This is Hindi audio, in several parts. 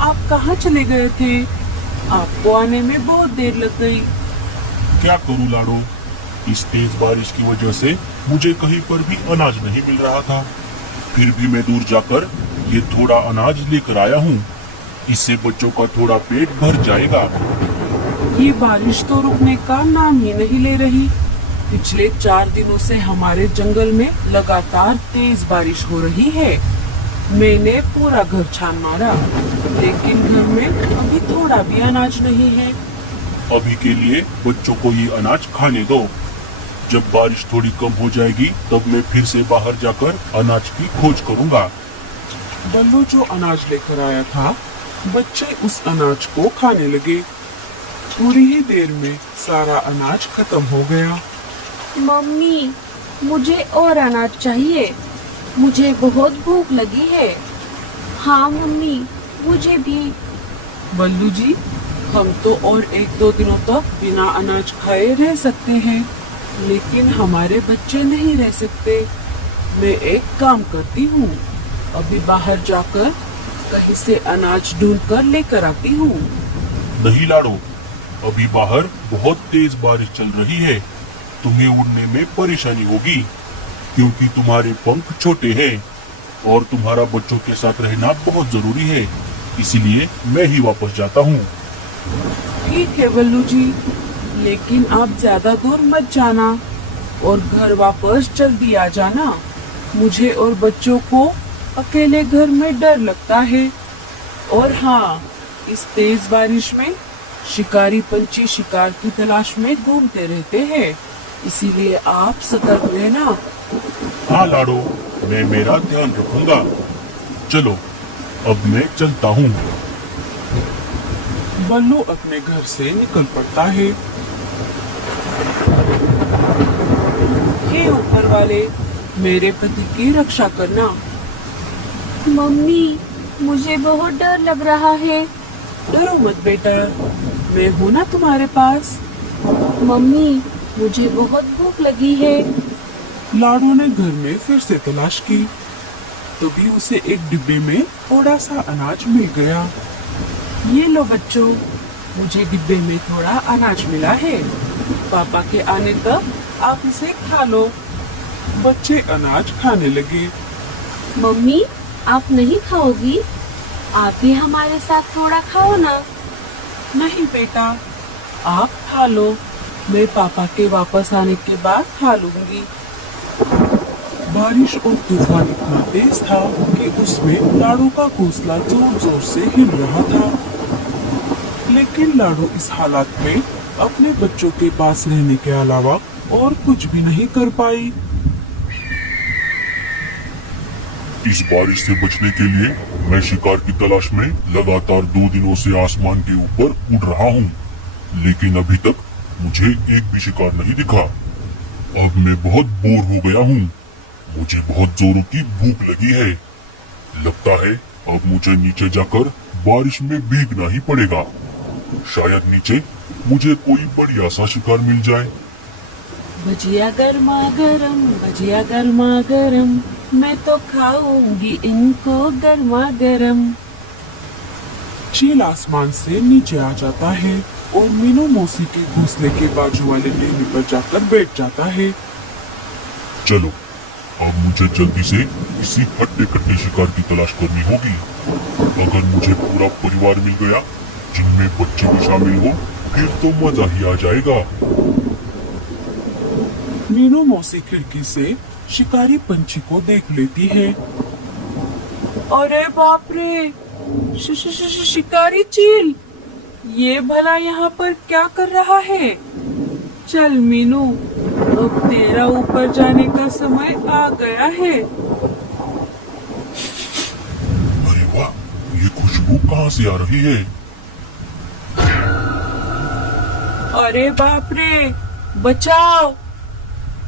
आप कहाँ चले गए थे? आपको आने में बहुत देर लग गई। क्या करूं लाडो, इस तेज बारिश की वजह से मुझे कहीं पर भी अनाज नहीं मिल रहा था। फिर भी मैं दूर जाकर ये थोड़ा अनाज लेकर आया हूँ। इससे बच्चों का थोड़ा पेट भर जाएगा। ये बारिश तो रुकने का नाम ही नहीं ले रही। पिछले 4 दिनों से हमारे जंगल में लगातार तेज बारिश हो रही है। मैंने पूरा घर छान मारा, लेकिन घर में अभी थोड़ा भी अनाज नहीं है। अभी के लिए बच्चों को ये अनाज खाने दो। जब बारिश थोड़ी कम हो जाएगी तब मैं फिर से बाहर जाकर अनाज की खोज करूंगा। बल्लू जो अनाज लेकर आया था, बच्चे उस अनाज को खाने लगे। थोड़ी ही देर में सारा अनाज खत्म हो गया। मम्मी, मुझे और अनाज चाहिए। मुझे बहुत भूख लगी है। हाँ मम्मी, मुझे भी। बल्लू जी, हम तो और 1-2 दिनों तक बिना अनाज खाए रह सकते हैं, लेकिन हमारे बच्चे नहीं रह सकते। मैं एक काम करती हूँ, अभी बाहर जाकर कहीं से अनाज ढूंढ कर लेकर आती हूँ। नहीं लाडो, अभी बाहर बहुत तेज बारिश चल रही है। तुम्हें उड़ने में परेशानी होगी, क्योंकि तुम्हारे पंख छोटे हैं और तुम्हारा बच्चों के साथ रहना बहुत जरूरी है। इसलिए मैं ही वापस जाता हूँ। ठीक है बल्लू जी, लेकिन आप ज्यादा दूर मत जाना और घर वापस जल्दी आ जाना। मुझे और बच्चों को अकेले घर में डर लगता है। और हाँ, इस तेज बारिश में शिकारी पंछी शिकार की तलाश में घूमते रहते हैं, इसीलिए आप सतर्क रहना। हाँ लाडो, मैं मेरा ध्यान रखूंगा। चलो, अब मैं चलता हूँ। बल्लू अपने घर से निकल पड़ता है। हे ऊपर वाले, मेरे पति की रक्षा करना। मम्मी, मुझे बहुत डर लग रहा है। डरो मत बेटा, मैं हूँ ना तुम्हारे पास। मम्मी, मुझे बहुत भूख लगी है। लाडो ने घर में फिर से तलाश की, तभी उसे एक डिब्बे में थोड़ा सा अनाज मिल गया। ये लो बच्चों, मुझे डिब्बे में थोड़ा अनाज मिला है। पापा के आने तक आप इसे खा लो। बच्चे अनाज खाने लगे। मम्मी, आप नहीं खाओगी? आप भी हमारे साथ थोड़ा खाओ ना। नहीं बेटा, आप खा लो, मैं पापा के वापस आने के बाद खा लूंगी। बारिश और तूफान इतना तेज था कि उसमें लाडो का घोंसला जोर जोर से हिल रहा था। लेकिन लाडो इस हालात में अपने बच्चों के पास रहने के अलावा और कुछ भी नहीं कर पाई। इस बारिश से बचने के लिए मैं शिकार की तलाश में लगातार 2 दिनों से आसमान के ऊपर उड़ रहा हूँ, लेकिन अभी तक मुझे एक भी शिकार नहीं दिखा। अब मैं बहुत बोर हो गया हूँ। मुझे बहुत जोरों की भूख लगी है। लगता है अब मुझे नीचे जाकर बारिश में भीगना ही पड़ेगा। शायद नीचे मुझे कोई बढ़िया सा शिकार मिल जाए। भजिया गर्मा गरम, भजिया गर्मा गरम, मैं तो खाऊंगी इनको गर्मा गरम। चील आसमान से नीचे आ जाता है और मीनू मौसी के घोंसले के बाजू वाले टेहनी पर जाकर बैठ जाता है। चलो, अब मुझे जल्दी से किसी हट्टे कट्टे शिकार की तलाश करनी होगी। अगर मुझे पूरा परिवार मिल गया जिनमें बच्चे भी शामिल हो, फिर तो मजा ही आ जाएगा। मीनू मौसी खिड़की से शिकारी पंछी को देख लेती है। अरे बाप रे, शिकारी चील, ये भला यहाँ पर क्या कर रहा है? चल मीनू, अब तेरा ऊपर जाने का समय आ गया है। अरे वाह, ये खुशबू कहाँ से आ रही है? अरे बाप रे, बचाओ,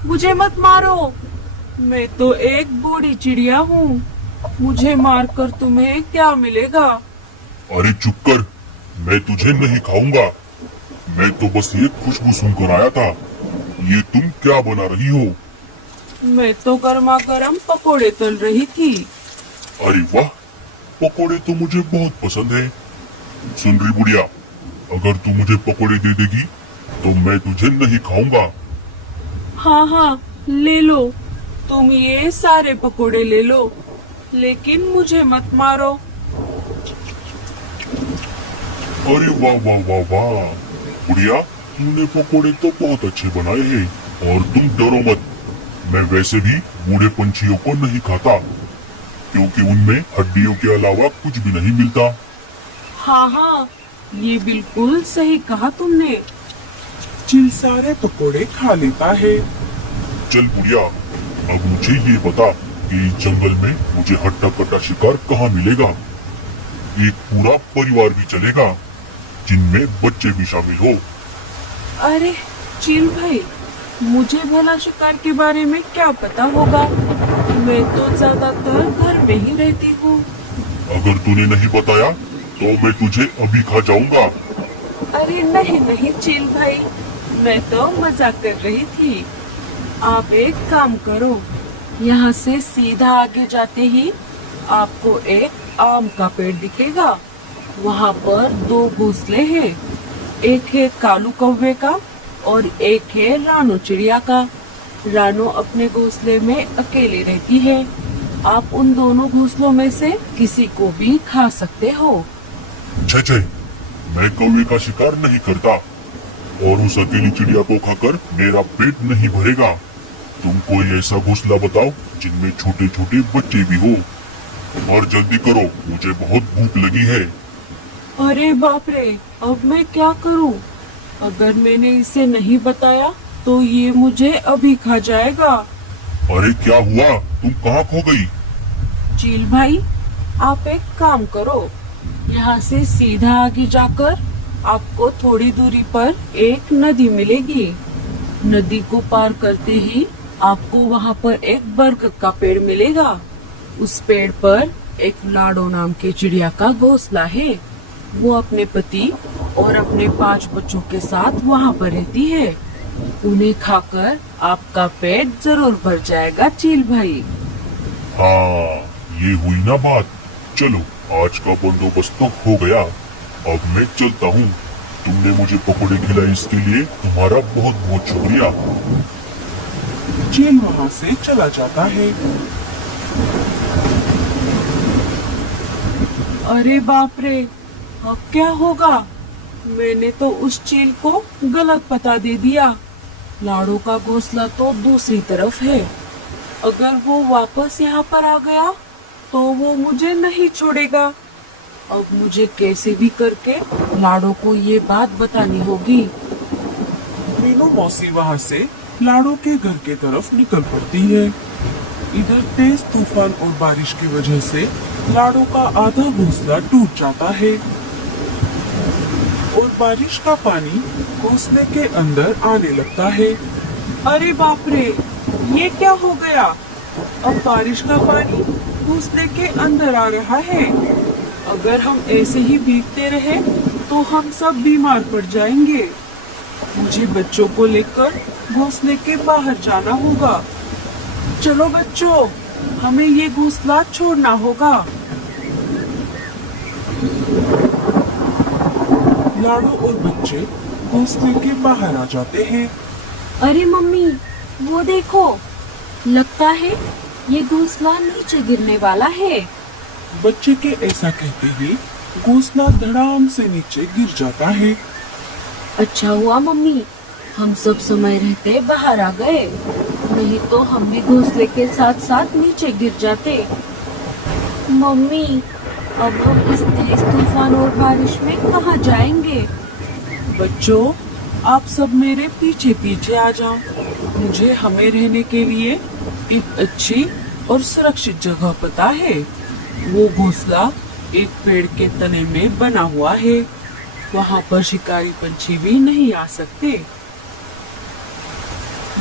मुझे मत मारो। मैं तो एक बूढ़ी चिड़िया हूँ, मुझे मारकर तुम्हें क्या मिलेगा? अरे चुप कर, मैं तुझे नहीं खाऊंगा। मैं तो बस ये खुशबू सुनकर आया था। ये तुम क्या बना रही हो? मैं तो गर्मा गर्म पकोड़े तल रही थी। अरे वाह, पकोड़े तो मुझे बहुत पसंद है। सुन रही बुढ़िया, अगर तू मुझे पकोड़े दे देगी तो मैं तुझे नहीं खाऊंगा। हाँ हाँ, ले लो, तुम ये सारे पकोड़े ले लो, लेकिन मुझे मत मारो। अरे वाह वाह वाह वाह, बुढ़िया तूने पकोड़े तो बहुत अच्छे बनाए हैं। और तुम डरो मत, मैं वैसे भी बूढ़े पंछियों को नहीं खाता, क्योंकि उनमें हड्डियों के अलावा कुछ भी नहीं मिलता। हाँ हाँ, ये बिल्कुल सही कहा तुमने। चिल सारे पकोड़े खा लेता है। चल बुढ़िया, अब मुझे ये बता कि इस जंगल में मुझे हट्टा कट्टा शिकार कहाँ मिलेगा। एक पूरा परिवार भी चलेगा, जिनमें बच्चे भी शामिल हो। अरे चिल भाई, मुझे भला शिकार के बारे में क्या पता होगा, मैं तो ज्यादातर घर में ही रहती हूँ। अगर तूने नहीं बताया तो मैं तुझे अभी खा जाऊंगा। अरे नहीं नहीं चिल भाई, मैं तो मजाक कर रही थी। आप एक काम करो, यहाँ से सीधा आगे जाते ही आपको एक आम का पेड़ दिखेगा। वहाँ पर 2 घोंसले हैं, एक है कालू कौवे का और एक है रानो चिड़िया का। रानो अपने घोंसले में अकेले रहती है। आप उन दोनों घोंसलों में से किसी को भी खा सकते हो। छे, मैं कौवे का शिकार नहीं करता और उस अकेली चिड़िया को खाकर मेरा पेट नहीं भरेगा। तुम कोई ऐसा घोंसला बताओ जिनमें छोटे छोटे बच्चे भी हो, और जल्दी करो, मुझे बहुत भूख लगी है। अरे बाप रे, अब मैं क्या करूं? अगर मैंने इसे नहीं बताया तो ये मुझे अभी खा जाएगा। अरे क्या हुआ, तुम कहाँ खो गई? चील भाई, आप एक काम करो, यहाँ से सीधा आगे जाकर आपको थोड़ी दूरी पर एक नदी मिलेगी। नदी को पार करते ही आपको वहाँ पर एक बरगद का पेड़ मिलेगा। उस पेड़ पर एक लाडो नाम के चिड़िया का घोंसला है। वो अपने पति और अपने 5 बच्चों के साथ वहाँ पर रहती है। उन्हें खाकर आपका पेट जरूर भर जाएगा चील भाई। हाँ, ये हुई ना बात। चलो, आज का बंदोबस्त तो हो गया। अब मैं चलता हूँ। तुमने मुझे पकोड़े खिलाए, इसके लिए तुम्हारा बहुत बहुत शुक्रिया। चील वहाँ से चला जाता है। अरे बाप रे, अब क्या होगा? मैंने तो उस चील को गलत पता दे दिया। लाडो का घोंसला तो दूसरी तरफ है। अगर वो वापस यहाँ पर आ गया तो वो मुझे नहीं छोड़ेगा। अब मुझे कैसे भी करके लाडो को ये बात बतानी होगी। मीनू मौसी वहाँ से लाडो के घर के तरफ निकल पड़ती है। इधर तेज तूफान और बारिश की वजह से लाडो का आधा घोंसला टूट जाता है और बारिश का पानी घोंसले के अंदर आने लगता है। अरे बाप रे, ये क्या हो गया? अब बारिश का पानी घोंसले के अंदर आ रहा है। अगर हम ऐसे ही भीगते रहे तो हम सब बीमार पड़ जाएंगे। मुझे बच्चों को लेकर घोंसले के बाहर जाना होगा। चलो बच्चों, हमें ये घोंसला छोड़ना होगा। लाडो और बच्चे घोंसले के बाहर आ जाते हैं। अरे मम्मी, वो देखो, लगता है ये घोंसला नीचे गिरने वाला है। बच्चे के ऐसा कहते ही घोंसला धड़ाम से नीचे गिर जाता है। अच्छा हुआ मम्मी, हम सब समय रहते बाहर आ गए, नहीं तो हम भी घोंसले के साथ साथ नीचे गिर जाते। मम्मी, अब हम इस तेज तूफान और बारिश में कहाँ जाएंगे? बच्चों, आप सब मेरे पीछे पीछे आ जाओ। मुझे हमें रहने के लिए एक अच्छी और सुरक्षित जगह पता है। वो घोंसला एक पेड़ के तने में बना हुआ है। वहाँ पर शिकारी पंछी भी नहीं आ सकते।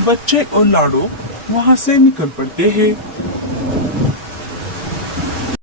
बच्चे और लाडो वहाँ से निकल पड़ते हैं।